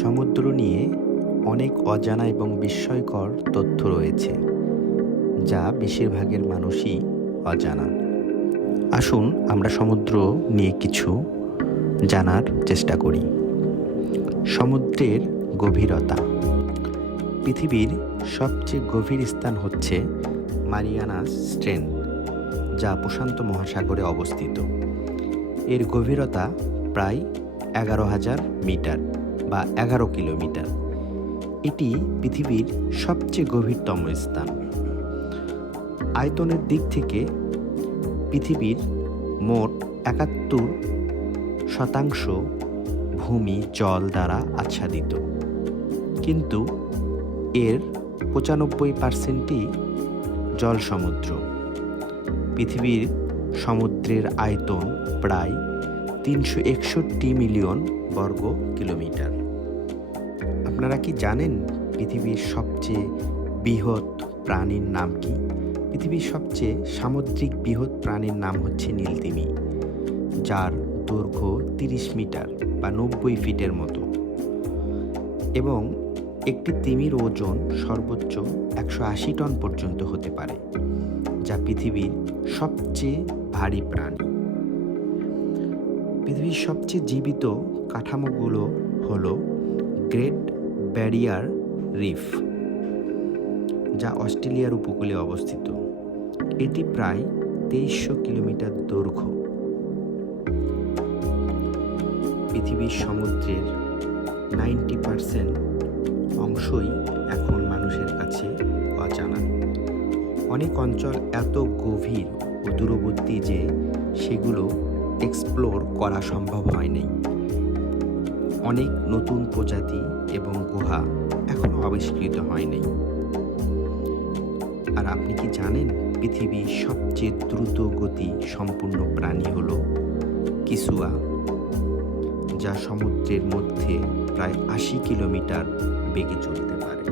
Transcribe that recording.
সমুদ্র নিয়ে অনেক অজানা এবং বিস্ময়কর তথ্য রয়েছে, যা বেশিরভাগের মানুষই অজানা। আসুন আমরা সমুদ্র নিয়ে কিছু জানার চেষ্টা করি। সমুদ্রের গভীরতা। পৃথিবীর সবচেয়ে গভীর স্থান হচ্ছে মারিয়ানাস ট্রেঞ্চ, যা প্রশান্ত মহাসাগরে অবস্থিত। এর গভীরতা প্রায় 11,000 মিটার বা 11 কিলোমিটার। এটি পৃথিবীর সবচেয়ে গভীরতম স্থান। আয়তনের দিক থেকে পৃথিবীর মোট 71% ভূমি জল দ্বারা আচ্ছাদিত, কিন্তু এর 95%ই জল সমুদ্র। পৃথিবীর সমুদ্রের আয়তন প্রায় 361 মিলিয়ন বর্গ কিলোমিটার। আপনারা কি জানেন পৃথিবীর সবচেয়ে বৃহৎ প্রাণীর নাম কি? পৃথিবীর সবচেয়ে সামুদ্রিক বৃহৎ প্রাণীর নাম হচ্ছে নীলতিমি, যার দৈর্ঘ্য 30 মিটার বা 90 ফিটের মতো, এবং একটি তিমির ওজন সর্বোচ্চ 180 টন পর্যন্ত হতে পারে, যা পৃথিবীর সবচেয়ে ভারী প্রাণী। পৃথিবীর সবচেয়ে জীবিত কাঠামোগুলো হলো গ্রেট ব্যারিয়ার রিফ, যা অস্ট্রেলিয়ার উপকূলে অবস্থিত। এটি প্রায় 2300 কিলোমিটার দৈর্ঘ্য। পৃথিবীর সমুদ্রের 90% অংশই এখন মানুষের কাছে অজানা। অনেক অঞ্চল এত গভীর ও দূরবর্তী যে সেগুলো এক্সপ্লোর করা সম্ভব হয়নি। অনেক নতুন প্রজাতি এবং গুহা এখনও আবিষ্কৃত হয়নি। আর আপনি কি জানেন পৃথিবীর সবচেয়ে দ্রুত গতি সম্পূর্ণ প্রাণী হলো কিসুয়া, যা সমুদ্রের মধ্যে প্রায় 80 কিলোমিটার বেগে চলতে পারে।